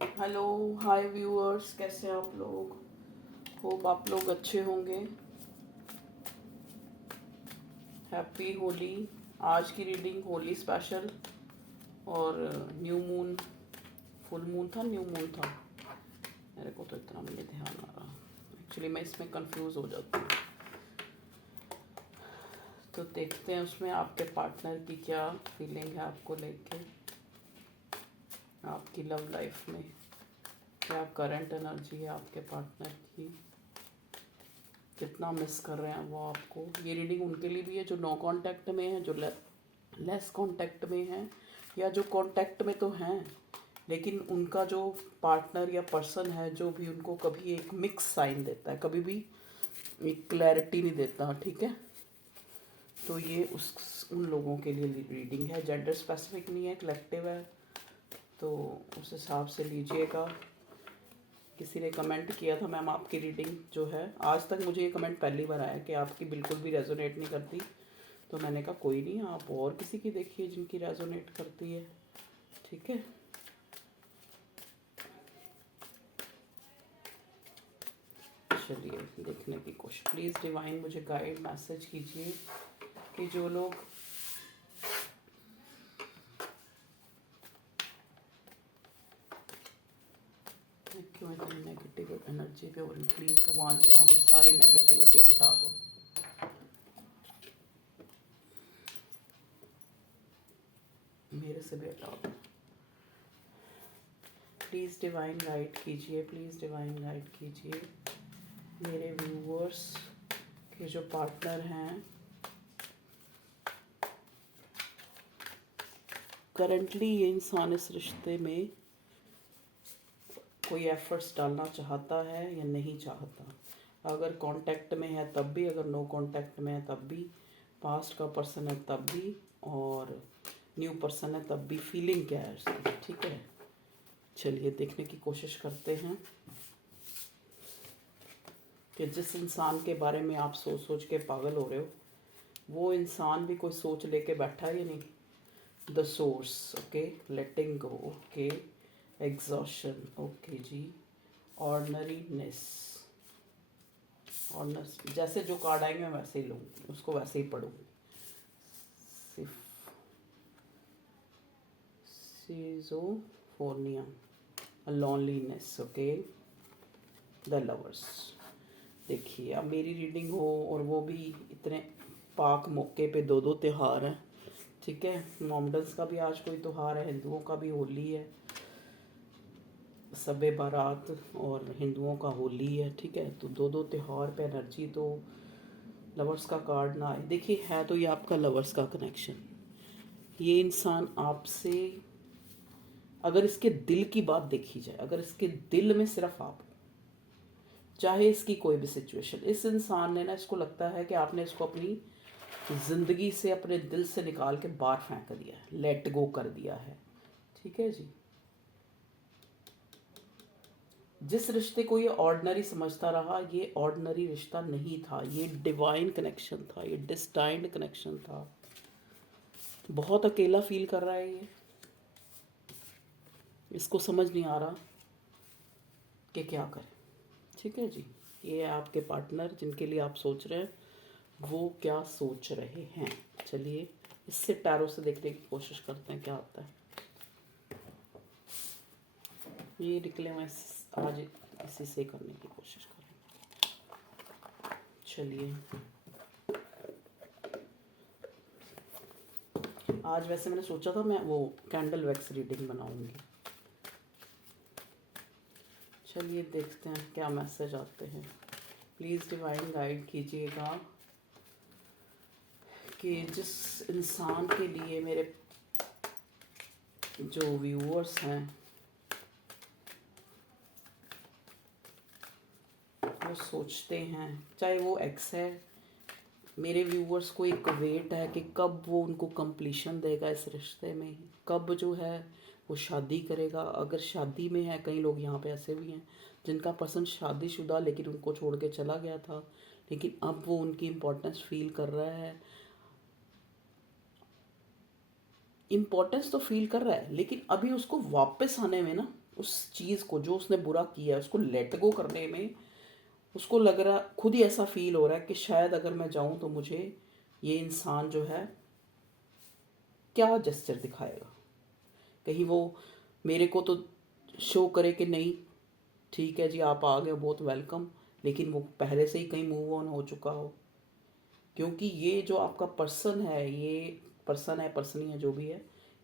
Hello, हाय viewers, कैसे हैं आप लोग। होप आप लोग अच्छे होंगे। हैप्पी होली। आज की रीडिंग होली स्पेशल और न्यू मून, फुल मून था, न्यू मून था। मेरे को तो इतना नहीं ध्यान आ रहा। एक्चुअली मैं इसमें कंफ्यूज हो जाती हूँ। तो देखते हैं उसमें आपके पार्टनर की क्या फीलिंग है आपको लेके, आपकी लव लाइफ में क्या करंट एनर्जी है आपके पार्टनर की, कितना मिस कर रहे हैं वो आपको। ये रीडिंग उनके लिए भी है जो नो कांटेक्ट में है, जो लेस कांटेक्ट में है, या जो कांटेक्ट में तो हैं लेकिन उनका जो पार्टनर या पर्सन है जो भी उनको कभी एक मिक्स साइन देता है, कभी भी एक क्लैरिटी नहीं देता। ठीक है, तो ये उस उन लोगों के लिए रीडिंग है। जेंडर स्पेसिफिक नहीं है, कलेक्टिव है, तो उस हिसाब से लीजिएगा। किसी ने कमेंट किया था मैम आपकी रीडिंग जो है, आज तक मुझे ये कमेंट पहली बार आया कि आपकी बिल्कुल भी रेजोनेट नहीं करती। तो मैंने कहा कोई नहीं, आप और किसी की देखिए जिनकी रेजोनेट करती है। ठीक है, चलिए देखने की कोशिश। प्लीज़ डिवाइन मुझे गाइड मैसेज कीजिए कि जो लोग क्यों इतनी नेगेटिव एनर्जी पे हो रही, प्लीज़ भगवान जी यहाँ से सारी नेगेटिविटी हटा दो। मेरे से भी हटा दो। प्लीज़ डिवाइन गाइड कीजिए, प्लीज़ डिवाइन गाइड कीजिए मेरे व्यूवर्स के जो पार्टनर हैं, करंटली ये इंसान इस रिश्ते में कोई एफर्ट्स डालना चाहता है या नहीं चाहता। अगर कांटेक्ट में है तब भी, अगर नो कांटेक्ट में है तब भी, पास्ट का पर्सन है तब भी, और न्यू पर्सन है तब भी, फीलिंग क्या है उसकी। ठीक है, चलिए देखने की कोशिश करते हैं कि जिस इंसान के बारे में आप सोच सोच के पागल हो रहे हो वो इंसान भी कोई सोच लेके बैठा है या नहीं। The source, okay, letting go, okay, exhaustion, okay जी, ऑर्डनरीनेस। ऑर्डनस जैसे जो कार्ड आएंगे मैं वैसे ही लूँगी, उसको वैसे ही पढ़ूँगी। सीजोफोनिया, लॉनलीनेस, ओके, द लवर्स। देखिए अब मेरी रीडिंग हो और वो भी इतने पाक मौके पे दो दो त्यौहार हैं। ठीक है, मोमडन्स का भी आज कोई त्यौहार है, हिंदुओं का भी होली है, सबे बारात, और हिंदुओं का होली है। ठीक है, तो दो दो त्यौहार पे एनर्जी, तो लवर्स का कार्ड ना आए। देखिए है तो ये आपका लवर्स का कनेक्शन। ये इंसान आपसे, अगर इसके दिल की बात देखी जाए, अगर इसके दिल में सिर्फ आप, चाहे इसकी कोई भी सिचुएशन, इस इंसान ने ना, इसको लगता है कि आपने इसको अपनी ज़िंदगी से, अपने दिल से निकाल के बाहर फेंक दिया है, लेट गो कर दिया है। ठीक है जी, जिस रिश्ते को ये ऑर्डिनरी समझता रहा, ये ऑर्डिनरी रिश्ता नहीं था, ये डिवाइन कनेक्शन था, ये डिस्टाइंड कनेक्शन था। बहुत अकेला फील कर रहा है ये, इसको समझ नहीं आ रहा कि क्या करे। ठीक है जी, ये है आपके पार्टनर जिनके लिए आप सोच रहे हैं, वो क्या सोच रहे हैं। चलिए इससे टैरो से देखने की कोशिश करते हैं क्या होता है। ये निकले मैं आज इसी से करने की कोशिश करेंगे। चलिए आज वैसे मैंने सोचा था मैं वो कैंडल वैक्स रीडिंग बनाऊंगी। चलिए देखते हैं क्या मैसेज आते हैं। प्लीज़ डिवाइन गाइड कीजिएगा कि जिस इंसान के लिए मेरे जो व्यूअर्स हैं वो सोचते हैं, चाहे वो एक्स है, मेरे व्यूअर्स को एक वेट है कि कब वो उनको कंप्लीशन देगा इस रिश्ते में, कब जो है वो शादी करेगा। अगर शादी में है, कई लोग यहाँ पे ऐसे भी हैं जिनका पसंद शादीशुदा लेकिन उनको छोड़ के चला गया था, लेकिन अब वो उनकी इम्पोर्टेंस फील कर रहा है। इम्पोर्टेंस तो फील कर रहा है लेकिन अभी उसको वापस आने में ना उस चीज़ को जो उसने बुरा किया है उसको लेट गो करने में उसको लग रहा, खुद ही ऐसा फील हो रहा है कि शायद अगर मैं जाऊं तो मुझे ये इंसान जो है क्या जेस्चर दिखाएगा, कहीं वो मेरे को तो शो करे कि नहीं ठीक है जी आप आ गए बहुत वेलकम, लेकिन वो पहले से ही कहीं मूव ऑन हो चुका हो। क्योंकि ये जो आपका पर्सन है, ये पर्सन है पर्सन है जो भी है,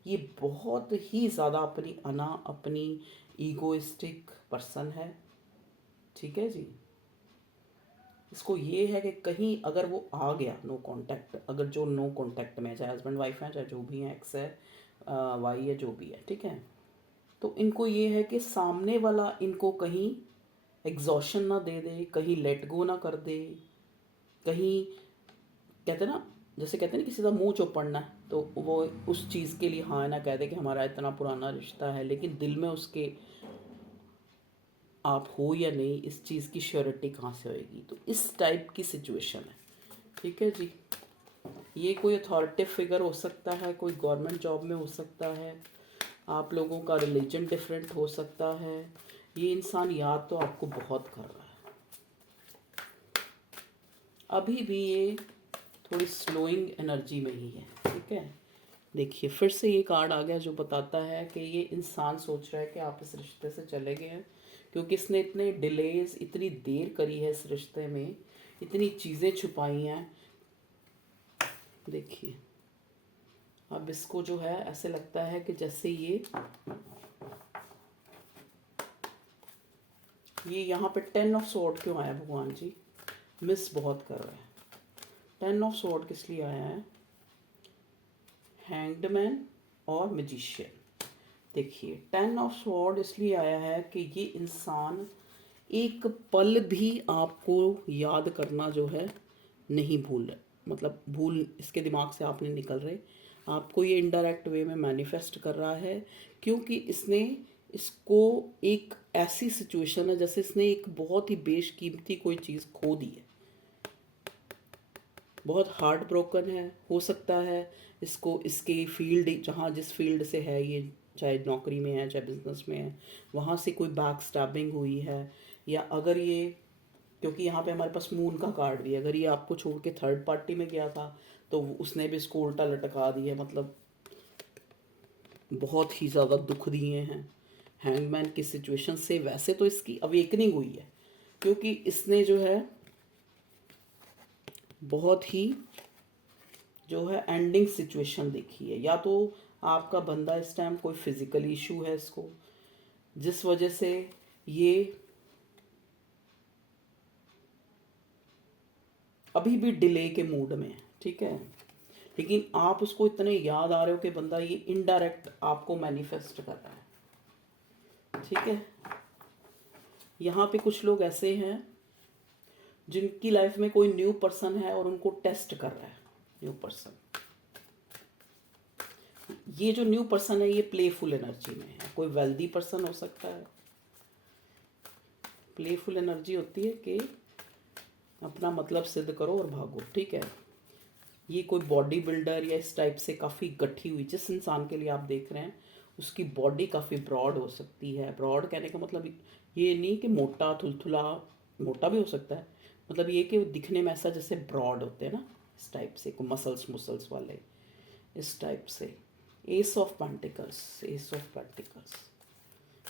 ये बहुत ही ज़्यादा अपनी ईगोइस्टिक पर्सन है। ठीक है जी, इसको ये है कि कहीं अगर वो आ गया नो कांटेक्ट, अगर जो नो कांटेक्ट में चाहे हस्बैंड वाइफ है चाहे जो भी है एक्स है वाई है जो भी है, ठीक है, तो इनको ये है कि सामने वाला इनको कहीं एग्जॉशन ना दे दे, कहीं लेट गो ना कर दे, कहीं कहते ना, जैसे कहते हैं ना किसी का मुंह चौपड़ना है, तो वो उस चीज़ के लिए हाँ ना कह दे कि हमारा इतना पुराना रिश्ता है, लेकिन दिल में उसके आप हो या नहीं इस चीज़ की श्योरिटी कहाँ से होएगी। तो इस टाइप की सिचुएशन है। ठीक है जी, ये कोई अथॉरिटी फिगर हो सकता है, कोई गवर्नमेंट जॉब में हो सकता है, आप लोगों का रिलीजन डिफरेंट हो सकता है। ये इंसान याद तो आपको बहुत कर रहा है, अभी भी ये थोड़ी स्लोइंग एनर्जी में ही है। ठीक है, देखिए फिर से ये कार्ड आ गया जो बताता है कि ये इंसान सोच रहा है कि आप इस रिश्ते से चले गए हैं, क्योंकि इसने इतने डिलेज, इतनी देर करी है इस रिश्ते में, इतनी चीज़ें छुपाई हैं। देखिए अब इसको जो है ऐसे लगता है कि जैसे ये यहाँ पे 10 ऑफ स्वॉर्ड क्यों आया भगवान जी, मिस बहुत कर रहा है। 10 ऑफ स्वॉर्ड किस लिए आया है, हैंग्ड मैन और मैजिशियन। देखिए 10 ऑफ स्वॉर्ड इसलिए आया है कि ये इंसान एक पल भी आपको याद करना जो है नहीं भूल रहे, मतलब भूल इसके दिमाग से आप नहीं निकल रहे, आपको ये इनडायरेक्ट वे में मैनिफेस्ट कर रहा है, क्योंकि इसने इसको एक ऐसी सिचुएशन है जैसे इसने एक बहुत ही बेशकीमती कोई चीज़ खो दी है, बहुत हार्ट ब्रोकन है। हो सकता है इसको इसके फील्ड जहाँ जिस फील्ड से है ये, चाहे नौकरी में है चाहे बिजनेस में है, वहाँ से कोई बैक स्टैबिंग हुई है, या अगर ये, क्योंकि यहाँ पे हमारे पास मून का कार्ड भी है, अगर ये आपको छोड़ के थर्ड पार्टी में गया था तो उसने भी इसको उल्टा लटका दिया, मतलब बहुत ही ज़्यादा दुख दिए हैं। हैंगमैन की सिचुएशन से वैसे तो इसकी अवेकनिंग हुई है, क्योंकि इसने जो है बहुत ही जो है एंडिंग सिचुएशन देखी है, या तो आपका बंदा इस टाइम कोई फिजिकल इशू है इसको, जिस वजह से ये अभी भी डिले के मूड में है। ठीक है, लेकिन आप उसको इतने याद आ रहे हो कि बंदा ये इनडायरेक्ट आपको मैनिफेस्ट कर रहा है। ठीक है, यहाँ पे कुछ लोग ऐसे हैं जिनकी लाइफ में कोई न्यू पर्सन है और उनको टेस्ट कर रहा है न्यू पर्सन। ये जो न्यू पर्सन है ये प्लेफुल एनर्जी में है, कोई वेल्दी पर्सन हो सकता है। प्लेफुल एनर्जी होती है कि अपना मतलब सिद्ध करो और भागो। ठीक है, ये कोई बॉडी बिल्डर या इस टाइप से काफ़ी गठी हुई, जिस इंसान के लिए आप देख रहे हैं उसकी बॉडी काफ़ी ब्रॉड हो सकती है। ब्रॉड कहने का मतलब ये नहीं कि मोटा थुलथुला, मोटा भी हो सकता है, मतलब ये कि दिखने में ऐसा जैसे ब्रॉड होते हैं ना, इस टाइप से, कोई मसल्स मुसल्स वाले, इस टाइप से। S of pentacles, S of pentacles,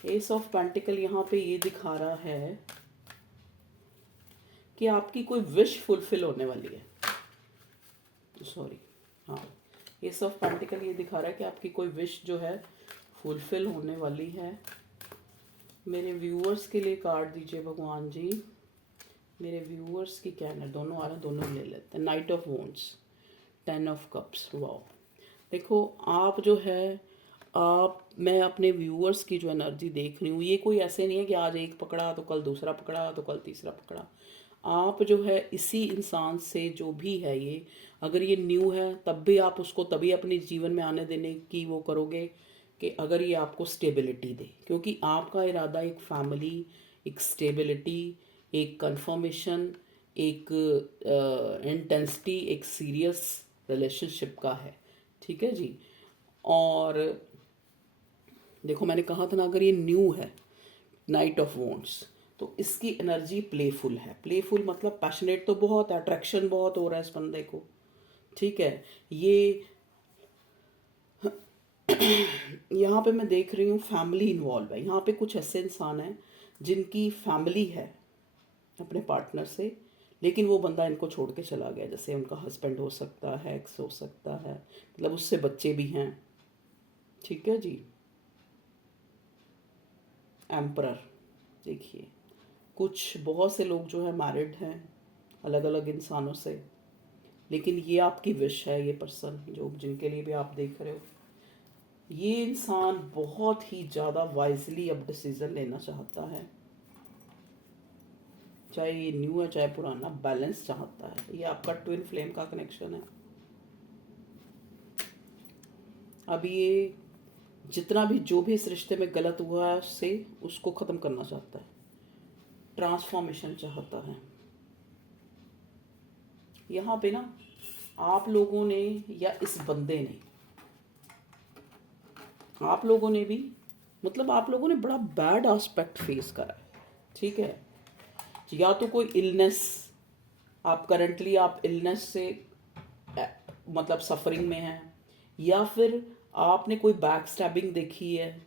S of pentacle यहाँ पे ये दिखा रहा है कि आपकी कोई विश फुलफिल होने वाली है। सॉरी, हाँ, एस ऑफ पेंटिकल ये दिखा रहा है कि आपकी कोई विश जो है फुलफिल होने वाली है। मेरे व्यूअर्स के लिए कार्ड दीजिए भगवान जी, मेरे व्यूअर्स की क्या है, दोनों आ रहे हैं, दोनों ले लेते हैं। Night of wands, 10 of cups. Wow, देखो आप जो है, आप, मैं अपने व्यूअर्स की जो एनर्जी देख रही हूँ, ये कोई ऐसे नहीं है कि आज एक पकड़ा तो कल दूसरा पकड़ा तो कल तीसरा पकड़ा। आप जो है इसी इंसान से जो भी है ये, अगर ये न्यू है तब भी आप उसको तभी अपने जीवन में आने देने की वो करोगे कि अगर ये आपको स्टेबिलिटी दे, क्योंकि आपका इरादा एक फैमिली, एक स्टेबिलिटी, एक कंफर्मेशन, एक इंटेंसिटी, एक सीरियस रिलेशनशिप का है। ठीक है जी, और देखो मैंने कहा था ना, अगर ये न्यू है नाइट ऑफ वॉन्ट्स, तो इसकी एनर्जी प्लेफुल है। प्लेफुल मतलब पैशनेट तो बहुत है, अट्रैक्शन बहुत हो रहा है इस बंदे को, ठीक है। ये यहाँ पे मैं देख रही हूँ फैमिली इन्वॉल्व है। यहाँ पे कुछ ऐसे इंसान हैं जिनकी फैमिली है अपने पार्टनर से, लेकिन वो बंदा इनको छोड़ के चला गया। जैसे उनका हस्बैंड हो सकता है, एक्स हो सकता है, मतलब उससे बच्चे भी हैं, ठीक है जी। एम्परर, देखिए कुछ बहुत से लोग जो है मैरिड हैं अलग अलग इंसानों से, लेकिन ये आपकी विश है। ये पर्सन जो जिनके लिए भी आप देख रहे हो, ये इंसान बहुत ही ज़्यादा वाइजली अब डिसीजन लेना चाहता है, चाहे ये न्यू है चाहे पुराना, बैलेंस चाहता है। ये आपका ट्विन फ्लेम का कनेक्शन है। अब ये जितना भी जो भी इस रिश्ते में गलत हुआ है उससे उसको ख़त्म करना चाहता है, ट्रांसफॉर्मेशन चाहता है। यहाँ पे ना आप लोगों ने या इस बंदे ने, आप लोगों ने भी, मतलब आप लोगों ने बड़ा बैड एस्पेक्ट फेस करा है, ठीक है। या तो कोई इलनेस, आप करेंटली आप इलनेस से मतलब सफरिंग में हैं, या फिर आपने कोई बैक स्टैबिंग देखी है,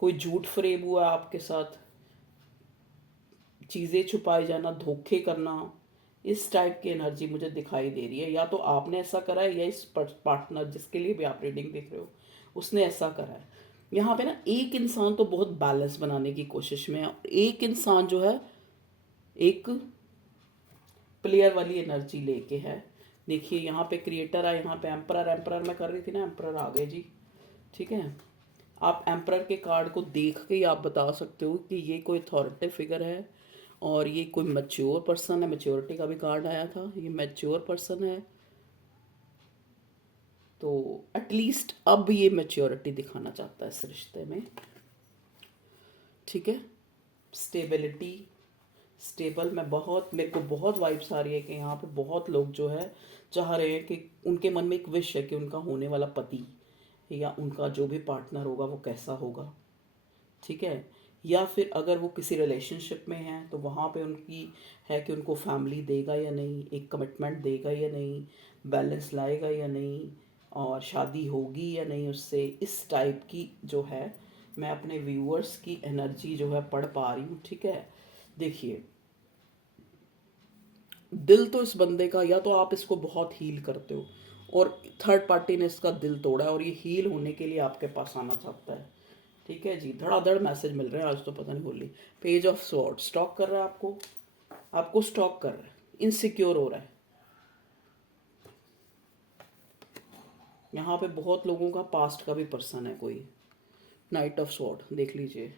कोई झूठ फरेब हुआ आपके साथ, चीज़ें छुपाए जाना, धोखे करना, इस टाइप की एनर्जी मुझे दिखाई दे रही है। या तो आपने ऐसा करा है या इस पार्टनर जिसके लिए भी आप रीडिंग देख रहे हो उसने ऐसा करा है। यहाँ पे ना एक इंसान तो बहुत बैलेंस बनाने की कोशिश में है, और एक इंसान जो है एक प्लेयर वाली एनर्जी लेके है। देखिए यहाँ पे क्रिएटर है, यहाँ पे एम्परर, एम्परर मैं कर रही थी ना, एम्परर आ गए जी, ठीक है। आप एम्परर के कार्ड को देख के ही आप बता सकते हो कि ये कोई अथॉरिटी फिगर है और ये कोई मैच्योर पर्सन है। मैच्योरिटी का भी कार्ड आया था, ये मैच्योर पर्सन है, तो एटलीस्ट अब ये मैच्योरिटी दिखाना चाहता है इस रिश्ते में, ठीक है। स्टेबिलिटी, स्टेबल में बहुत, मेरे को बहुत वाइब्स आ रही है कि यहाँ पे बहुत लोग जो है चाह रहे हैं कि उनके मन में एक विश है कि उनका होने वाला पति या उनका जो भी पार्टनर होगा वो कैसा होगा, ठीक है। या फिर अगर वो किसी रिलेशनशिप में हैं तो वहाँ पे उनकी है कि उनको फैमिली देगा या नहीं, एक कमिटमेंट देगा या नहीं, बैलेंस लाएगा या नहीं, और शादी होगी या नहीं उससे। इस टाइप की जो है मैं अपने व्यूअर्स की एनर्जी जो है पढ़ पा रही हूँ, ठीक है। देखिए दिल तो इस बंदे का, या तो आप इसको बहुत हील करते हो और थर्ड पार्टी ने इसका दिल तोड़ा है और ये हील होने के लिए आपके पास आना चाहता है, ठीक है जी। धड़ाधड़ मैसेज मिल रहे हैं आज तो, पता नहीं Holi. Page of sword stock कर रहा है आपको, आपको स्टॉक कर रहा है, इनसिक्योर हो रहा है। यहाँ पे बहुत लोगों का पास्ट का भी पर्सन है कोई। नाइट ऑफ स्वॉर्ड देख लीजिए,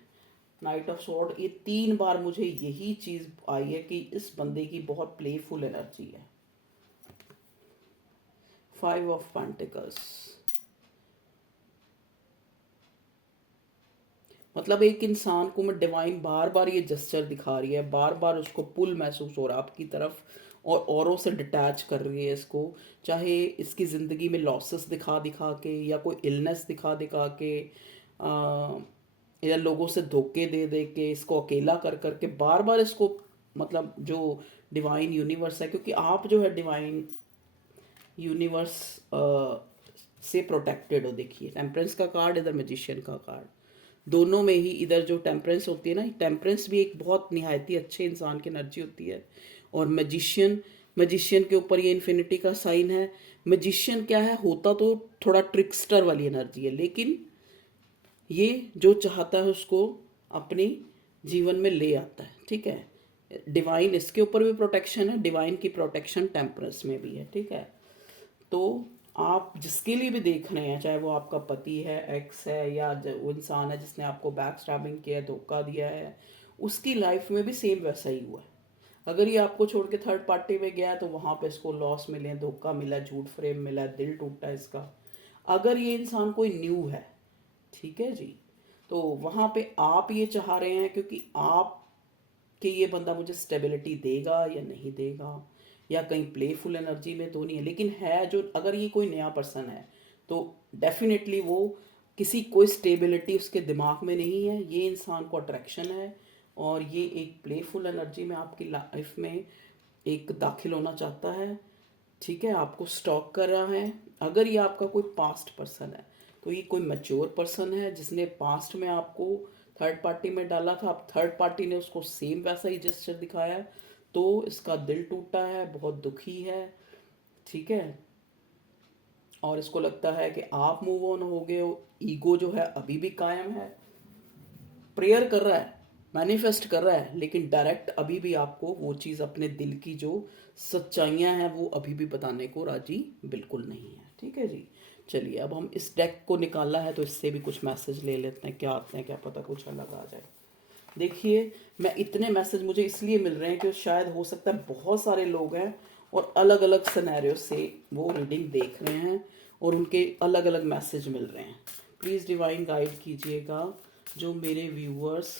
नाइट ऑफ स्वॉर्ड, ये 3 बार मुझे यही चीज़ आई है कि इस बंदे की बहुत प्लेफुल एनर्जी है। 5 ऑफ पेंटिकल्स, मतलब एक इंसान को मैं डिवाइन बार बार ये जस्चर दिखा रही है, बार बार उसको पुल महसूस हो रहा है आपकी तरफ, और औरों से डिटैच कर रही है इसको। चाहे इसकी ज़िंदगी में लॉसेस दिखा दिखा के, या कोई इलनेस दिखा दिखा के, या लोगों से धोखे दे दे के, इसको अकेला कर करके बार बार इसको, मतलब जो डिवाइन यूनिवर्स है, क्योंकि आप जो है डिवाइन यूनिवर्स से प्रोटेक्टेड हो। देखिए टेम्परेंस का कार्ड, इधर मैजिशियन का कार्ड, दोनों में ही इधर जो टेम्परेंस होती है ना, टेम्परेंस भी एक बहुत निहायती अच्छे इंसान की एनर्जी होती है। और मैजिशियन, मैजिशियन के ऊपर ये इन्फिनिटी का साइन है। मैजिशियन क्या है, होता तो थोड़ा ट्रिक्स्टर वाली एनर्जी है, लेकिन ये जो चाहता है उसको अपनी जीवन में ले आता है, ठीक है। डिवाइन इसके ऊपर भी प्रोटेक्शन है, डिवाइन की प्रोटेक्शन टेम्परेंस में भी है, ठीक है। तो आप जिसके लिए भी देख रहे हैं, चाहे वो आपका पति है, एक्स है, या वो इंसान है जिसने आपको बैक स्टैबिंग किया है, धोखा दिया है, उसकी लाइफ में भी सेम वैसा ही हुआ है। अगर ये आपको छोड़ के थर्ड पार्टी में गया है तो वहाँ पे इसको लॉस मिले, धोखा मिला, झूठ फ्रेम मिला, दिल टूटा इसका। अगर ये इंसान कोई न्यू है, ठीक है जी, तो वहाँ पे आप ये चाह रहे हैं क्योंकि आप कि ये बंदा मुझे स्टेबिलिटी देगा या नहीं देगा, या कहीं प्लेफुल एनर्जी में तो नहीं है। लेकिन है जो, अगर ये कोई नया पर्सन है तो डेफिनेटली वो किसी कोई स्टेबिलिटी उसके दिमाग में नहीं है, ये इंसान को अट्रैक्शन है और ये एक प्लेफुल एनर्जी में आपकी लाइफ में एक दाखिल होना चाहता है। ठीक है, आपको स्टॉक कर रहा है। अगर ये आपका कोई पास्ट पर्सन है तो ये कोई मैच्योर पर्सन है जिसने पास्ट में आपको थर्ड पार्टी में डाला था, अब थर्ड पार्टी ने उसको सेम वैसा ही जेस्चर दिखाया, तो इसका दिल टूटा है, बहुत दुखी है। ठीक है, और इसको लगता है कि आप मूव ऑन हो गए हो, ईगो जो है अभी भी कायम है, प्रेयर कर रहा है, मैनिफेस्ट कर रहा है, लेकिन डायरेक्ट अभी भी आपको वो चीज़ अपने दिल की जो सच्चाइयाँ हैं वो अभी भी बताने को राजी बिल्कुल नहीं है। ठीक है जी, चलिए अब हम इस डेक को निकाला है तो इससे भी कुछ मैसेज ले लेते हैं, क्या आते हैं, क्या पता कुछ अलग आ जाए। देखिए, मैं इतने मैसेज मुझे इसलिए मिल रहे हैं कि शायद हो सकता है बहुत सारे लोग हैं और अलग अलग सिनेरियो से वो रीडिंग देख रहे हैं और उनके अलग अलग मैसेज मिल रहे हैं। प्लीज़ डिवाइन गाइड कीजिएगा जो मेरे व्यूअर्स,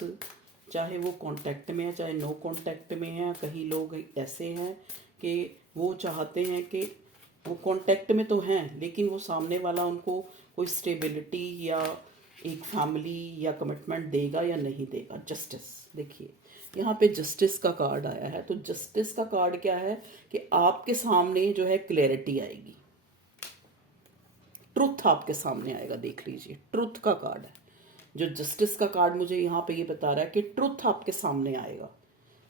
चाहे वो कांटेक्ट में है चाहे नो कांटेक्ट में है। कहीं लोग ऐसे हैं कि वो चाहते हैं कि वो कांटेक्ट में तो हैं लेकिन वो सामने वाला उनको कोई स्टेबिलिटी या एक फैमिली या कमिटमेंट देगा या नहीं देगा। जस्टिस, देखिए यहाँ पे जस्टिस का कार्ड आया है, तो जस्टिस का कार्ड क्या है कि आपके सामने जो है क्लैरिटी आएगी, ट्रुथ आपके सामने आएगा। देख लीजिए, ट्रुथ का कार्ड है। जो जस्टिस का कार्ड मुझे यहाँ पे ये बता रहा है कि ट्रुथ आपके सामने आएगा।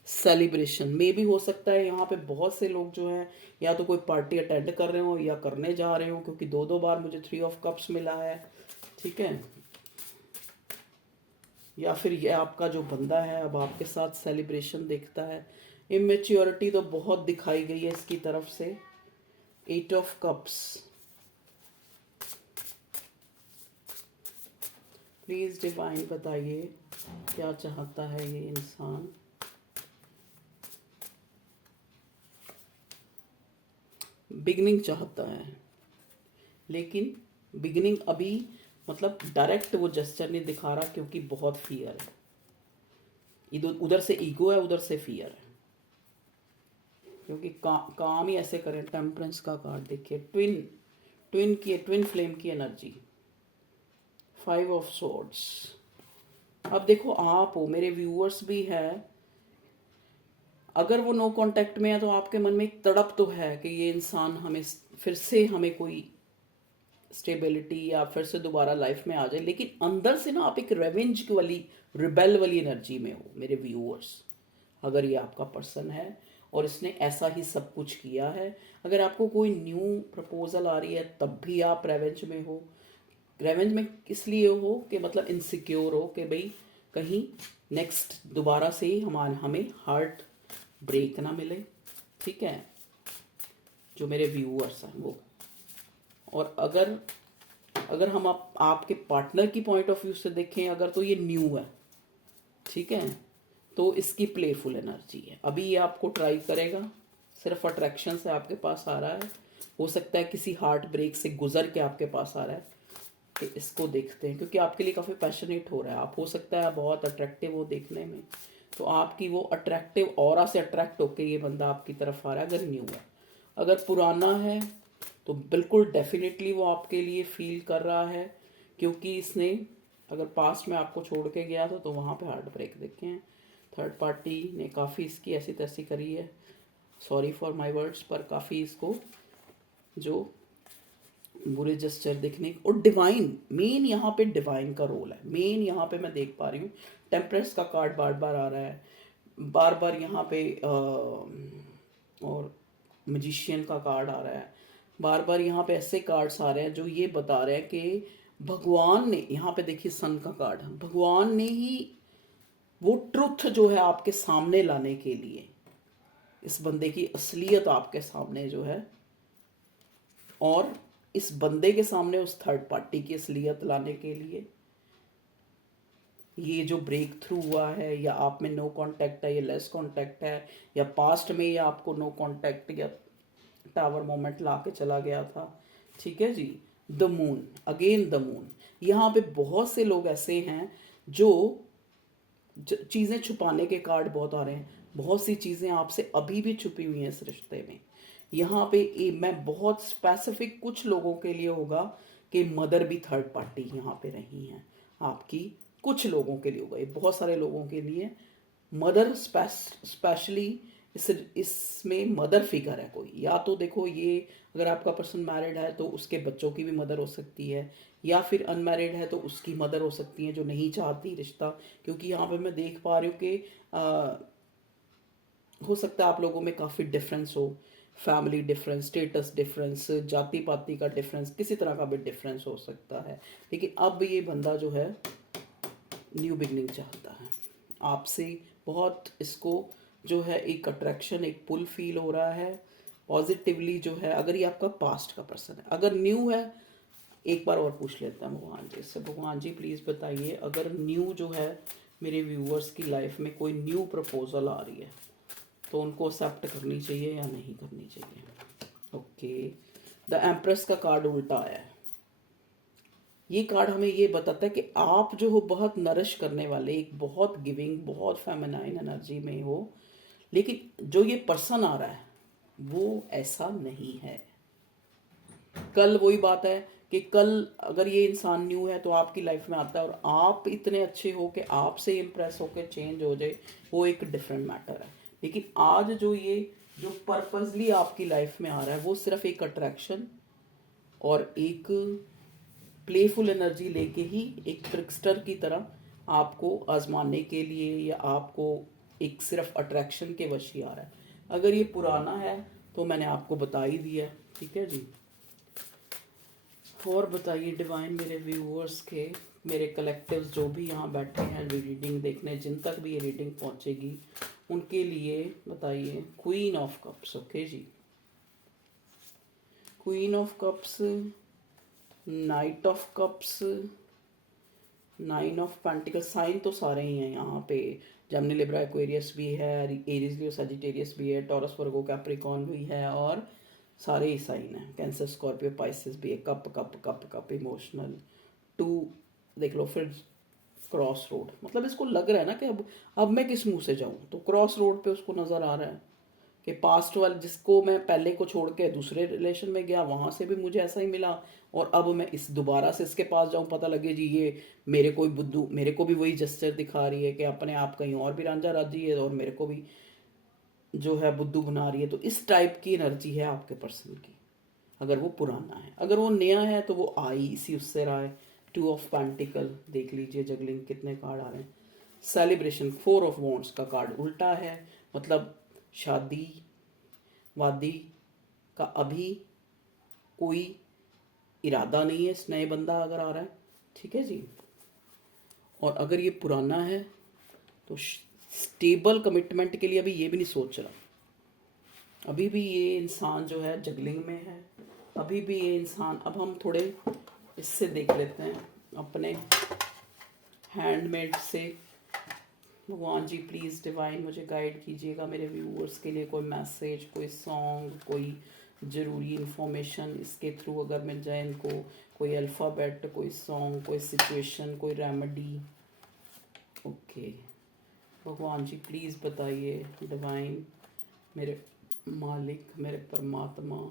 सेलिब्रेशन में भी हो सकता है, यहाँ पे बहुत से लोग जो हैं या तो कोई पार्टी अटेंड कर रहे हो या करने जा रहे हो, क्योंकि दो दो बार मुझे 3 ऑफ कप्स मिला है। ठीक है, या फिर ये आपका जो बंदा है अब आपके साथ सेलिब्रेशन देखता है। इमेच्योरिटी तो बहुत दिखाई गई है इसकी तरफ से। 8 ऑफ कप्स, प्लीज डिवाइन बताइए क्या चाहता है ये इंसान। बिगनिंग चाहता है, लेकिन बिगनिंग अभी मतलब डायरेक्ट वो जेस्चर नहीं दिखा रहा क्योंकि बहुत फियर है। इधर उधर से ईगो है, उधर से फियर है, क्योंकि काम ही ऐसे करें। टेम्परेंस का कार्ड देखिए, ट्विन फ्लेम की एनर्जी, 5 ऑफ सोर्ड्स। अब देखो, आप हो, मेरे व्यूअर्स भी है, अगर वो नो कांटेक्ट में है तो आपके मन में एक तड़प तो है कि ये इंसान हमें फिर से हमें कोई स्टेबिलिटी या फिर से दोबारा लाइफ में आ जाए, लेकिन अंदर से ना आप एक रेवेंज वाली, रिबेल वाली एनर्जी में हो मेरे व्यूअर्स। अगर ये आपका पर्सन है और इसने ऐसा ही सब कुछ किया है, अगर आपको कोई न्यू प्रपोजल आ रही है तब भी आप रेवेंज में हो। रेवेंज में इसलिए हो कि मतलब इनसिक्योर हो कि भाई कहीं नेक्स्ट दोबारा से हमें हार्ट ब्रेक ना मिले। ठीक है, जो मेरे व्यूअर्स हैं वो। और अगर हम आपके पार्टनर की पॉइंट ऑफ व्यू से देखें अगर, तो ये न्यू है। ठीक है, तो इसकी प्लेफुल एनर्जी है। अभी ये आपको ट्राई करेगा, सिर्फ अट्रैक्शन से आपके पास आ रहा है। हो सकता है किसी हार्ट ब्रेक से गुजर के आपके पास आ रहा है। कि इसको देखते हैं क्योंकि आपके लिए काफ़ी पैशनेट हो रहा है। आप हो सकता है बहुत अट्रैक्टिव हो देखने में, तो आपकी वो अट्रैक्टिव ऑरा से अट्रैक्ट होकर ये बंदा आपकी तरफ आ रहा है अगर न्यू है। अगर पुराना है तो बिल्कुल डेफिनेटली वो आपके लिए फील कर रहा है, क्योंकि इसने अगर पास्ट में आपको छोड़ के गया था तो वहाँ पे हार्ट ब्रेक देखे हैं। थर्ड पार्टी ने काफ़ी इसकी ऐसी तैसी करी है, सॉरी फॉर माय वर्ड्स, पर काफ़ी इसको जो बुरे जेस्चर दिखने। और डिवाइन, मेन यहाँ पे डिवाइन का रोल है। मेन यहाँ पे मैं देख पा रही हूँ टेम्परेंस का कार्ड बार बार आ रहा है, बार बार यहाँ पे और मैजिशियन का कार्ड आ रहा है, बार बार यहाँ पे ऐसे कार्ड्स आ रहे हैं जो ये बता रहे हैं कि भगवान ने, यहाँ पे देखिए सन का कार्ड, भगवान ने ही वो ट्रुथ जो है आपके सामने लाने के लिए, इस बंदे की असलियत आपके सामने जो है, और इस बंदे के सामने उस थर्ड पार्टी की असलियत लाने के लिए ये जो ब्रेक थ्रू हुआ है, या आप में नो कांटेक्ट है या लेस कांटेक्ट है, या पास्ट में या आपको नो कांटेक्ट या टावर मोमेंट ला के चला गया था। ठीक है जी, the moon, again the moon. यहाँ पे बहुत से लोग ऐसे हैं जो चीज़ें छुपाने के कार्ड बहुत आ रहे हैं। बहुत सी चीज़ें आपसे अभी भी छुपी हुई हैं इस रिश्ते में। यहाँ पे मैं बहुत स्पेसिफिक कुछ लोगों के लिए होगा कि मदर भी थर्ड पार्टी यहाँ पे रही हैं आपकी। कुछ लोगों के लिए होगा, ये बहुत सारे लोगों के लिए मदर स्पेशली इसमें मदर फिगर है कोई। या तो देखो ये अगर आपका पर्सन मैरिड है तो उसके बच्चों की भी मदर हो सकती है, या फिर अनमैरिड है तो उसकी मदर हो सकती है जो नहीं चाहती रिश्ता। क्योंकि यहाँ पे मैं देख पा रही हूँ कि हो सकता है आप लोगों में काफ़ी डिफरेंस हो, फैमिली डिफरेंस, स्टेटस डिफरेंस, जाति पाति का डिफरेंस, किसी तरह का भी डिफरेंस हो सकता है। लेकिन अब ये बंदा जो है न्यू बिगनिंग चाहता है आपसे। बहुत इसको जो है एक अट्रैक्शन, एक पुल फील हो रहा है पॉजिटिवली जो है। अगर ये आपका पास्ट का पर्सन है, अगर न्यू है, एक बार और पूछ लेते हैं भगवान जी से। भगवान जी प्लीज़ बताइए, अगर न्यू जो है मेरे व्यूअर्स की लाइफ में कोई न्यू प्रपोजल आ रही है तो उनको एक्सेप्ट करनी चाहिए या नहीं करनी चाहिए। ओके, द एम्प्रेस का कार्ड उल्टा आया है। ये कार्ड हमें ये बताता है कि आप जो हो बहुत नरिश करने वाले, एक बहुत गिविंग, बहुत फेमिनाइन एनर्जी में हो, लेकिन जो ये पर्सन आ रहा है वो ऐसा नहीं है। कल वही बात है कि कल अगर ये इंसान न्यू है तो आपकी लाइफ में आता है और आप इतने अच्छे हो कि आपसे इम्प्रेस होकर चेंज हो जाए, वो एक डिफरेंट मैटर है। लेकिन आज जो ये जो पर्पसली आपकी लाइफ में आ रहा है वो सिर्फ एक अट्रैक्शन और एक प्लेफुल एनर्जी लेके ही, एक ट्रिक्स्टर की तरह आपको आजमाने के लिए, या आपको एक सिर्फ अट्रैक्शन के वश ही आ रहा है। अगर ये पुराना है तो मैंने आपको बता ही दिया, ठीक है जी। और बताइए डिवाइन, मेरे व्यूअर्स के, मेरे कलेक्टिव्स जो भी यहाँ बैठे हैं रीडिंग देखने, जिन तक भी ये रीडिंग पहुँचेगी उनके लिए बताइए। क्वीन ऑफ कप्स, ओके जी, queen of cups, knight of cups, nine of pentacles. Sign तो सारे ही हैं यहाँ पे, जेमिनी, लिब्रा, एक्वेरियस भी है, एरीज, लियो, सजिटेरियस भी है, टॉरस, वर्गो, कैप्रिकॉर्न भी है, और सारे ही साइन हैं। कैंसर, स्कॉर्पियो, पाइसेस भी है। Cup cup cup cup, emotional, टू देख लो। फिर क्रॉस रोड, मतलब इसको लग रहा है ना कि अब मैं किस मुंह से जाऊं, तो क्रॉस रोड पे उसको नज़र आ रहा है कि पास्ट वाले जिसको मैं पहले को छोड़ के दूसरे रिलेशन में गया वहाँ से भी मुझे ऐसा ही मिला, और अब मैं इस दोबारा से इसके पास जाऊँ, पता लगे जी ये मेरे को बुद्धू, मेरे को भी वही जस्चर दिखा रही है कि अपने आप कहीं और भी रांझा राजी है और मेरे को भी जो है बुद्धू बना रही है। तो इस टाइप की एनर्जी है आपके पर्सन की, अगर वो पुराना है। अगर वो नया है तो वो आई इसी उससे रहा है। टू ऑफ पेंटिकल देख लीजिए, जगलिंग कितने कार्ड आ रहे हैं। सेलिब्रेशन, फोर ऑफ वॉन्ड्स का कार्ड उल्टा है, मतलब शादी वादी का अभी कोई इरादा नहीं है, इस नए बंदा अगर आ रहा है, ठीक है जी। और अगर ये पुराना है तो स्टेबल कमिटमेंट के लिए अभी ये भी नहीं सोच रहा। अभी भी ये इंसान जो है जगलिंग में है, अभी भी ये इंसान। अब हम थोड़े इससे देख लेते हैं अपने हैंडमेड से। भगवान जी प्लीज़ डिवाइन मुझे गाइड कीजिएगा, मेरे व्यूअर्स के लिए कोई मैसेज, कोई सॉन्ग, कोई ज़रूरी इन्फॉर्मेशन इसके थ्रू अगर मिल जाए इनको, कोई अल्फ़ाबेट, कोई सॉन्ग, कोई सिचुएशन, कोई रेमेडी। ओके भगवान जी प्लीज़ बताइए डिवाइन, मेरे मालिक, मेरे परमात्मा।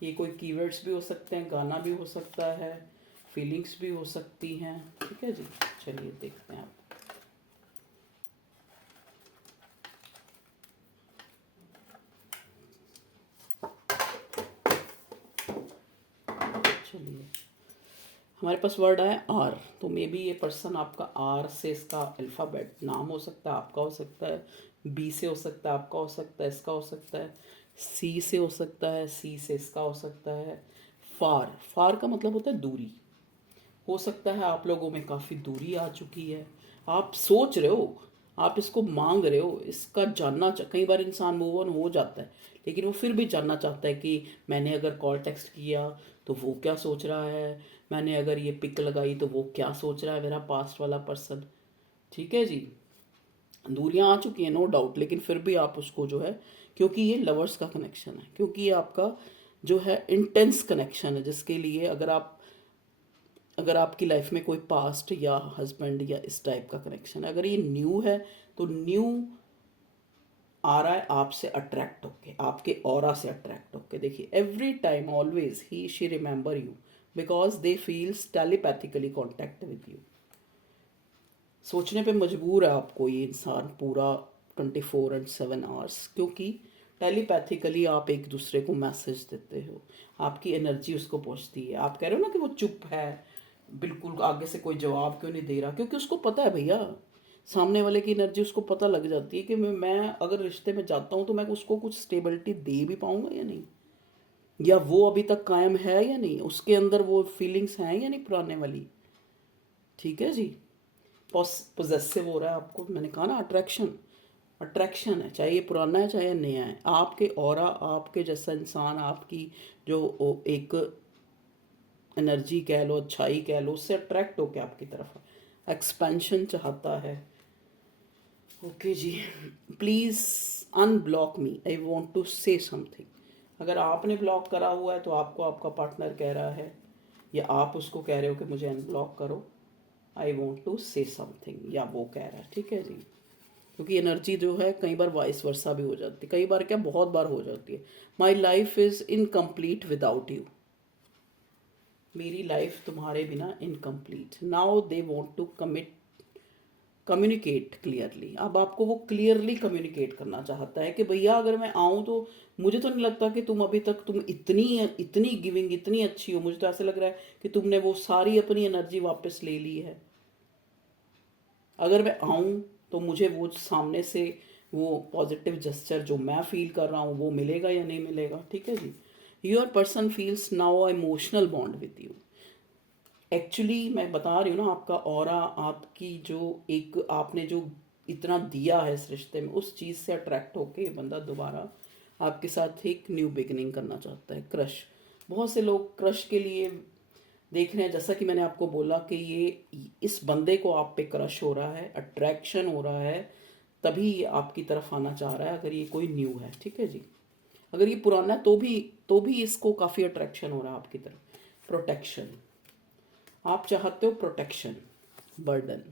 ये कोई कीवर्ड्स भी हो सकते हैं, गाना भी हो सकता है, फीलिंग्स भी हो सकती हैं, ठीक है जी। चलिए देखते हैं आप। चलिए हमारे पास वर्ड आया आर, तो मे बी ये पर्सन आपका आर से, इसका अल्फ़ाबेट नाम हो सकता है, आपका हो सकता है, बी से हो सकता है, आपका हो सकता है, इसका हो सकता है, सी से हो सकता है, सी से इसका हो सकता है। फार, फार का मतलब होता है दूरी। हो सकता है आप लोगों में काफ़ी दूरी आ चुकी है, आप सोच रहे हो, आप इसको मांग रहे हो, इसका जानना कई बार इंसान मूव ऑन हो जाता है लेकिन वो फिर भी जानना चाहता है कि मैंने अगर कॉल टेक्स्ट किया तो वो क्या सोच रहा है, मैंने अगर ये पिक लगाई तो वो क्या सोच रहा है मेरा पास्ट वाला पर्सन, ठीक है जी। दूरियां आ चुकी हैं नो डाउट, लेकिन फिर भी आप उसको जो है, क्योंकि ये लवर्स का कनेक्शन है, क्योंकि ये आपका जो है इंटेंस कनेक्शन है, जिसके लिए अगर आपकी लाइफ में कोई पास्ट या हस्बैंड या इस टाइप का कनेक्शन है, अगर ये न्यू है तो न्यू आ रहा है आपसे अट्रैक्ट होके, आपके ऑरा से अट्रैक्ट होके। देखिए every time always he she remember you because they feels telepathically contact with you. सोचने पे मजबूर है आपको ये इंसान पूरा 24/7 आवर्स, क्योंकि टेलीपैथिकली आप एक दूसरे को मैसेज देते हो, आपकी एनर्जी उसको पहुंचती है। आप कह रहे हो ना कि वो चुप है, बिल्कुल आगे से कोई जवाब क्यों नहीं दे रहा, क्योंकि उसको पता है भैया, सामने वाले की एनर्जी उसको पता लग जाती है कि मैं अगर रिश्ते में जाता हूँ तो मैं उसको कुछ स्टेबिलिटी दे भी पाऊंगा या नहीं, या वो अभी तक कायम है या नहीं, उसके अंदर वो फीलिंग्स हैं या नहीं पुराने वाली। ठीक है जी। पोजेसिव हो रहा है आपको, मैंने कहा ना अट्रैक्शन, अट्रैक्शन है, चाहे ये पुराना है चाहे नया है। आपके ऑरा, आपके जैसा इंसान, आपकी जो एक एनर्जी कह लो, अच्छाई कह लो, उससे अट्रैक्ट होके आपकी तरफ एक्सपेंशन चाहता है। ओके जी, please unblock me, I want to say something. अगर आपने ब्लॉक करा हुआ है तो आपको आपका पार्टनर कह रहा है, या आप उसको कह रहे हो कि मुझे अनब्लॉक करो, I want to say something, या वो कह रहा है। ठीक है जी। क्योंकि एनर्जी जो है कई बार वाइस वर्सा भी हो जाती है, कई बार क्या बहुत बार हो जाती है। My life is incomplete without you, मेरी लाइफ तुम्हारे बिना incomplete. Now they want to communicate clearly. अब आपको वो क्लियरली कम्युनिकेट करना चाहता है कि भैया अगर मैं आऊँ तो मुझे तो नहीं लगता कि तुम अभी तक तुम इतनी इतनी गिविंग, इतनी अच्छी हो, मुझे तो ऐसे लग रहा है कि तुमने वो सारी अपनी एनर्जी वापस ले ली है। अगर मैं आऊँ तो मुझे वो सामने से वो पॉजिटिव जेस्चर जो मैं फील कर रहा हूँ वो मिलेगा या नहीं मिलेगा। ठीक है जी। Your person feels now a emotional bond with you. Actually मैं बता रही हूँ ना, आपका ऑरा, आपकी जो एक आपने जो इतना दिया है इस रिश्ते में, उस चीज़ से अट्रैक्ट होके ये बंदा दोबारा आपके साथ एक न्यू बिगिनिंग करना चाहता है। क्रश, बहुत से लोग क्रश के लिए देख रहे हैं। जैसा कि मैंने आपको बोला कि ये इस बंदे को आप पे क्रश हो रहा है, अट्रैक्शन हो रहा है, तभी ये आपकी तरफ आना चाह रहा है, अगर ये कोई न्यू है। ठीक है जी। अगर ये पुराना है तो भी इसको काफ़ी अट्रैक्शन हो रहा है आपकी तरफ। प्रोटेक्शन, आप चाहते हो प्रोटेक्शन, बर्डन,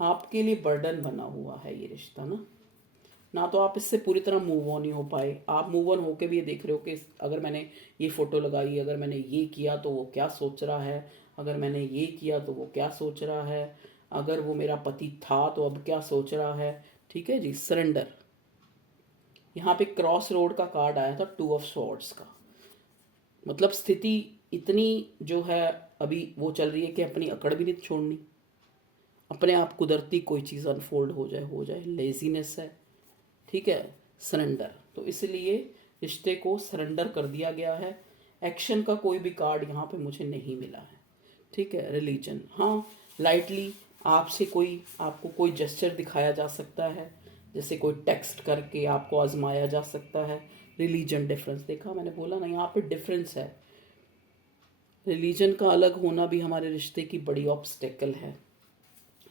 आपके लिए बर्डन बना हुआ है ये रिश्ता ना तो आप इससे पूरी तरह मूव ऑन नहीं हो पाए। आप मूव ऑन होके भी ये देख रहे हो कि अगर मैंने ये फ़ोटो लगाई, अगर मैंने ये किया तो वो क्या सोच रहा है, अगर मैंने ये किया तो वो क्या सोच रहा है, अगर वो मेरा पति था तो अब क्या सोच रहा है। ठीक है जी। सरेंडर, यहाँ पे क्रॉस रोड का कार्ड आया था, 2 ऑफ स्वॉर्ड्स का, मतलब स्थिति इतनी जो है अभी वो चल रही है कि अपनी अकड़ भी नहीं छोड़नी, अपने आप कुदरती कोई चीज़ अनफोल्ड हो जाए, लेजीनेस है। ठीक है। सरेंडर, तो इसलिए रिश्ते को सरेंडर कर दिया गया है। एक्शन का कोई भी कार्ड यहाँ पे मुझे नहीं मिला है। ठीक है। रिलीजन, हाँ, लाइटली आपसे कोई, आपको कोई जेस्चर दिखाया जा सकता है, जैसे कोई टेक्स्ट करके आपको आजमाया जा सकता है। रिलीजन डिफरेंस, देखा मैंने बोला ना, यहाँ पे डिफरेंस है। रिलीजन का अलग होना भी हमारे रिश्ते की बड़ी ऑब्स्टेकल है।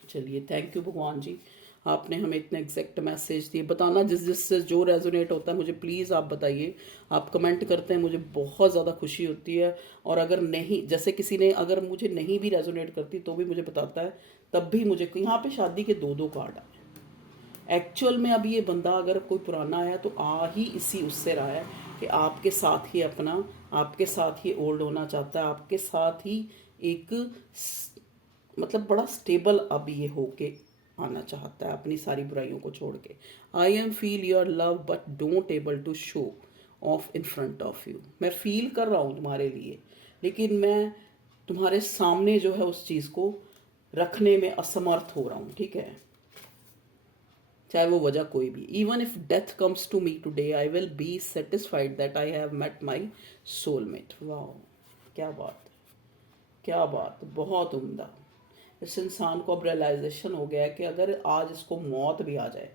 चलिए, थैंक यू भगवान जी, आपने हमें इतने एग्जैक्ट मैसेज दिए। बताना जिससे जो रेजोनेट होता है मुझे प्लीज़ आप बताइए। आप कमेंट करते हैं, मुझे बहुत ज़्यादा खुशी होती है। और अगर नहीं, जैसे किसी ने अगर मुझे नहीं भी रेजोनेट करती तो भी मुझे बताता है, तब भी मुझे। यहाँ पे शादी के 2 कार्ड आए एक्चुअल में। अब ये बंदा अगर कोई पुराना है तो आ ही इसी उससे रहा है कि आपके साथ ही अपना, आपके साथ ही ओल्ड होना चाहता है, आपके साथ ही एक मतलब बड़ा स्टेबल अब ये होके आना चाहता है, अपनी सारी बुराइयों को छोड़ के। I am feel your love but don't able to show off in front of you. मैं फील कर रहा हूँ तुम्हारे लिए, लेकिन मैं तुम्हारे सामने जो है उस चीज़ को रखने में असमर्थ हो रहा हूँ। ठीक है। चाहे वो वजह कोई भी। Even if death comes to me today I will be satisfied that I have met my soulmate. वाह, क्या बात, क्या बात, बहुत उम्दा। इस इंसान को अब रियलाइजेशन हो गया है कि अगर आज इसको मौत भी आ जाए,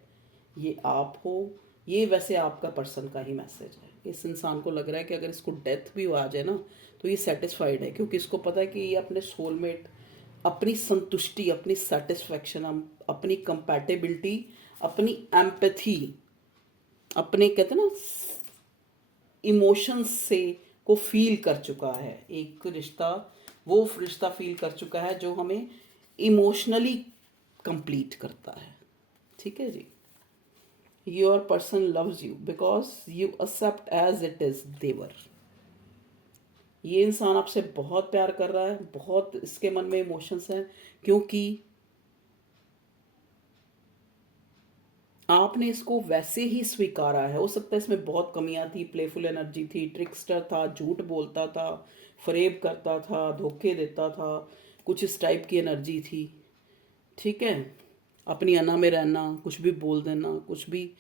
ये आप हो, ये वैसे आपका पर्सन का ही मैसेज है। इस इंसान को लग रहा है कि अगर इसको डेथ भी आ जाए ना तो ये सेटिस्फाइड है, क्योंकि इसको पता है कि ये अपने सोलमेट, अपनी संतुष्टि, अपनी सेटिस्फैक्शन, अपनी कंपैटिबिलिटी, अपनी एम्पैथी, अपने कहते हैं ना इमोशंस से को फील कर चुका है। एक रिश्ता, वो रिश्ता फील कर चुका है जो हमें इमोशनली कंप्लीट करता है। ठीक है जी। Your person loves you because you accept as it is देवर। ये इंसान आपसे बहुत प्यार कर रहा है, बहुत इसके मन में इमोशंस हैं, क्योंकि आपने इसको वैसे ही स्वीकारा है। हो सकता है इसमें बहुत कमियां थी, प्लेफुल एनर्जी थी, ट्रिकस्टर था, झूठ बोलता था, फरेब करता था, धोखे देता था, कुछ इस टाइप की एनर्जी थी। ठीक है, अपनी अना में रहना, कुछ भी बोल देना, कुछ भी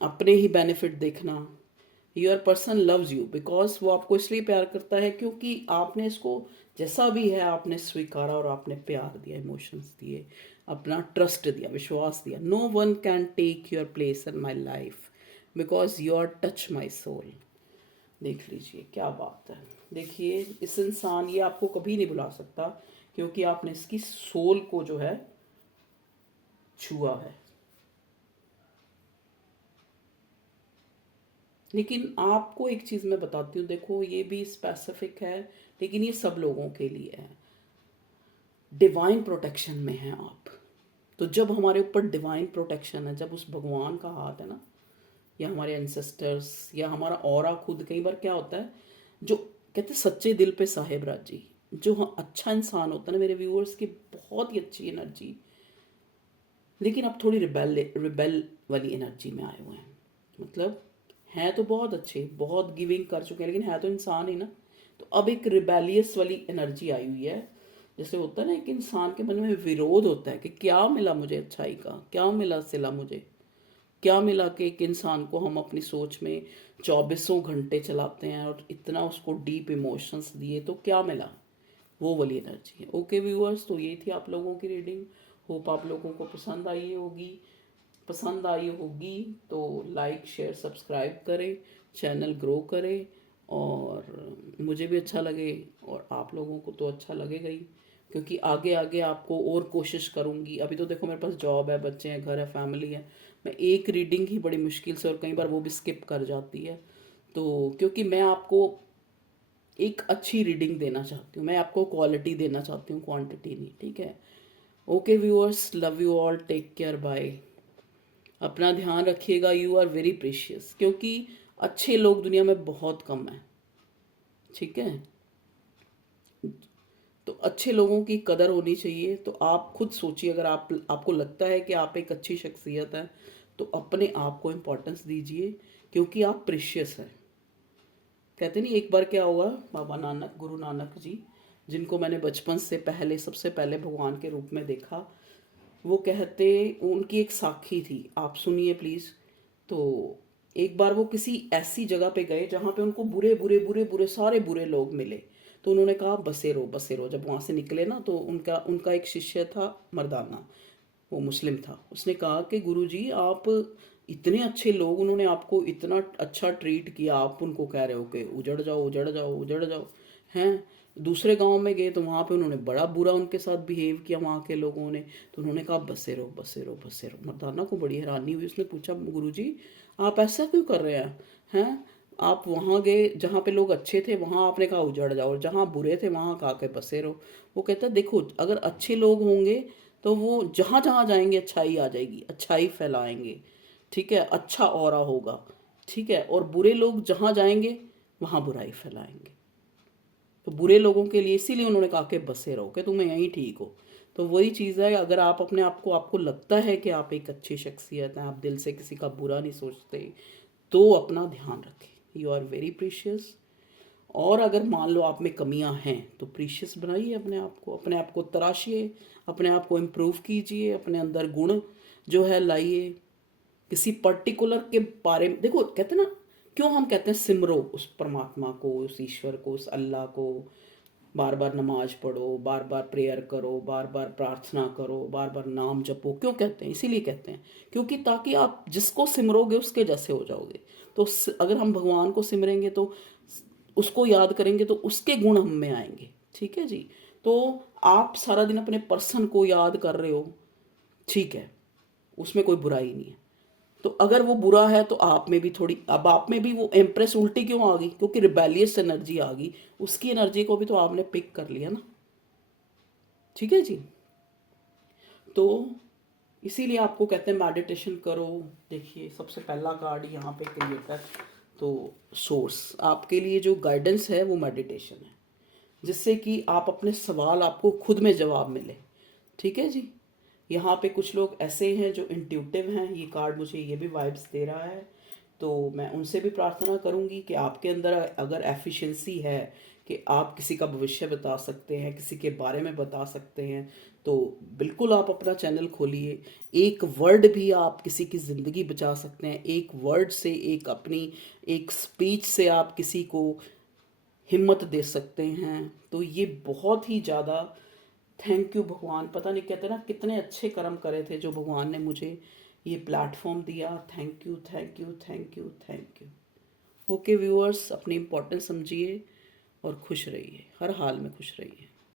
अपने ही बेनिफिट देखना। Your person loves you because वो आपको इसलिए प्यार करता है क्योंकि आपने इसको जैसा भी है आपने स्वीकारा और आपने प्यार दिया, इमोशंस दिए, अपना ट्रस्ट दिया, विश्वास दिया। No one can take your place in my life because you are touch my soul. देख लीजिए क्या बात है। देखिए इस इंसान ये आपको कभी नहीं बुला सकता क्योंकि आपने इसकी सोल को जो है छुआ है। लेकिन आपको एक चीज़ मैं बताती हूँ, देखो ये भी स्पेसिफिक है लेकिन ये सब लोगों के लिए है। डिवाइन प्रोटेक्शन में है आप। तो जब हमारे ऊपर डिवाइन प्रोटेक्शन है, जब उस भगवान का हाथ है ना, या हमारे एंसेस्टर्स या हमारा ऑरा खुद, कई बार क्या होता है, जो कहते हैं सच्चे दिल पे साहेब राजी, जो अच्छा इंसान होता है ना मेरे व्यूअर्स की, बहुत ही अच्छी एनर्जी, लेकिन अब थोड़ी रिबेल वाली एनर्जी में आए हुए हैं। मतलब हैं तो बहुत अच्छे, बहुत गिविंग कर चुके हैं, लेकिन है तो इंसान ही ना। तो अब एक रिबेलियस वाली एनर्जी आई हुई है। जैसे होता है ना, एक इंसान के मन में विरोध होता है कि क्या मिला मुझे अच्छाई का, क्या मिला सिला मुझे, क्या मिला कि एक इंसान को हम अपनी सोच में 24 घंटे चलाते हैं और इतना उसको डीप इमोशंस दिए, तो क्या मिला, वो वाली एनर्जी है। ओके व्यूअर्स, तो ये थी आप लोगों की रीडिंग। होप आप लोगों को पसंद आई होगी। तो लाइक शेयर सब्सक्राइब करें, चैनल ग्रो करें, और मुझे भी अच्छा लगे और आप लोगों को तो अच्छा लगेगा ही, क्योंकि आगे आगे आपको और कोशिश करूँगी। अभी तो देखो मेरे पास जॉब है, बच्चे हैं, घर है, फैमिली है। मैं एक रीडिंग ही बड़ी मुश्किल से, और कई बार वो भी स्किप कर जाती है, तो क्योंकि मैं आपको एक अच्छी रीडिंग देना चाहती हूँ, मैं आपको क्वालिटी देना चाहती हूँ, क्वांटिटी नहीं। ठीक है, okay viewers, love you all, take care, bye. अपना ध्यान रखिएगा, यू आर वेरी प्रेशियस, क्योंकि अच्छे लोग दुनिया में बहुत कम हैं। ठीक है, तो अच्छे लोगों की कदर होनी चाहिए। तो आप खुद सोचिए, अगर आपको लगता है कि आप एक अच्छी शख्सियत है, तो अपने आप को इम्पोर्टेंस दीजिए, क्योंकि आप प्रेशियस हैं। कहते नहीं, एक बार क्या हुआ, बाबा नानक, गुरु नानक जी, जिनको मैंने बचपन से पहले, सबसे पहले भगवान के रूप में देखा, वो कहते, उनकी एक साखी थी, आप सुनिए प्लीज़। तो एक बार वो किसी ऐसी जगह पे गए जहाँ पे उनको बुरे बुरे बुरे बुरे सारे बुरे लोग मिले। तो उन्होंने कहा बसेरो बसेरो। जब वहाँ से निकले ना, तो उनका उनका एक शिष्य था मर्दाना, वो मुस्लिम था। उसने कहा कि गुरुजी आप इतने अच्छे लोग, उन्होंने आपको इतना अच्छा ट्रीट किया, आप उनको कह रहे हो कि उजड़ जाओ उजड़ जाओ उजड़ जाओ। हैं, दूसरे गांव में गए तो वहाँ पे उन्होंने बड़ा बुरा उनके साथ बिहेव किया वहाँ के लोगों ने। तो उन्होंने कहा बसे रहो बसे रहो बसे रहो। मर्दाना को बड़ी हैरानी हुई, उसने पूछा गुरुजी आप ऐसा क्यों कर रहे हैं? आप वहाँ गए जहाँ पे लोग अच्छे थे, वहाँ आपने कहा उजड़ जाओ, और जहाँ बुरे थे वहाँ कहा के बसे रहो। वो कहता है देखो, अगर अच्छे लोग होंगे तो वो जहाँ जहाँ जाएंगे अच्छाई आ जाएगी, अच्छाई फैलाएंगे। ठीक है, अच्छा ऑरा होगा। ठीक है, और बुरे लोग जहाँ जाएंगे वहाँ बुराई फैलाएंगे। तो बुरे लोगों के लिए इसीलिए उन्होंने कहा कि बसे रहो, कि तुम्हें यहीं ठीक हो। तो वही चीज़ है, अगर आप अपने आप को, आपको लगता है कि आप एक अच्छी शख्सियत हैं, आप दिल से किसी का बुरा नहीं सोचते, तो अपना ध्यान रखें, यू आर वेरी प्रीशियस। और अगर मान लो आप में कमियां हैं तो प्रीशियस बनाइए अपने आप को तराशिए, अपने आप को इम्प्रूव कीजिए, अपने अंदर गुण जो है लाइए। किसी पर्टिकुलर के बारे में देखो, कहते हैं ना, क्यों हम कहते हैं सिमरो उस परमात्मा को, उस ईश्वर को, उस अल्लाह को, बार बार नमाज पढ़ो, बार बार प्रेयर करो, बार बार प्रार्थना करो, बार बार नाम जपो। क्यों कहते हैं? इसीलिए कहते हैं क्योंकि ताकि आप जिसको सिमरोगे उसके जैसे हो जाओगे। तो अगर हम भगवान को सिमरेंगे, तो उसको याद करेंगे, तो उसके गुण हम में आएंगे। ठीक है जी। तो आप सारा दिन अपने पर्सन को याद कर रहे हो, ठीक है, उसमें कोई बुराई नहीं है। तो अगर वो बुरा है तो आप में भी थोड़ी, अब आप में भी वो एम्प्रेस उल्टी क्यों आ गई? क्योंकि रिबेलियस एनर्जी आ गई, उसकी एनर्जी को भी तो आपने पिक कर लिया ना। ठीक है जी। तो इसीलिए आपको कहते हैं मेडिटेशन करो। देखिए सबसे पहला कार्ड यहाँ पे क्रिएटर, तो सोर्स आपके लिए जो गाइडेंस है वो मेडिटेशन है, जिससे कि आप अपने सवाल आपको खुद में जवाब मिले। ठीक है जी। यहाँ पे कुछ लोग ऐसे हैं जो इंट्यूटिव हैं, ये कार्ड मुझे ये भी वाइब्स दे रहा है। तो मैं उनसे भी प्रार्थना करूँगी कि आपके अंदर अगर एफिशिएंसी है कि आप किसी का भविष्य बता सकते हैं, किसी के बारे में बता सकते हैं, तो बिल्कुल आप अपना चैनल खोलिए। एक वर्ड भी आप किसी की ज़िंदगी बचा सकते हैं, एक वर्ड से, एक अपनी एक स्पीच से आप किसी को हिम्मत दे सकते हैं। तो ये बहुत ही ज़्यादा थैंक यू भगवान। पता नहीं, कहते ना कितने अच्छे कर्म करे थे जो भगवान ने मुझे ये प्लेटफॉर्म दिया। Thank you, thank you, thank you, thank you. Okay viewers, अपनी इम्पोर्टेंस समझिए और खुश रहिए, हर हाल में खुश रहिए।